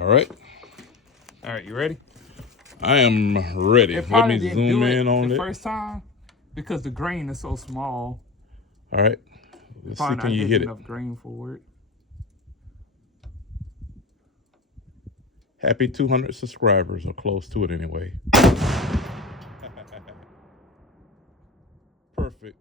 All right. All right, you ready? I am ready. It Let probably me didn't zoom do in it on the it. first time because the grain is so small. All right. Let's see, Probably can not you getting hit it? enough grain for it. Happy 200 subscribers, or close to it anyway. Perfect.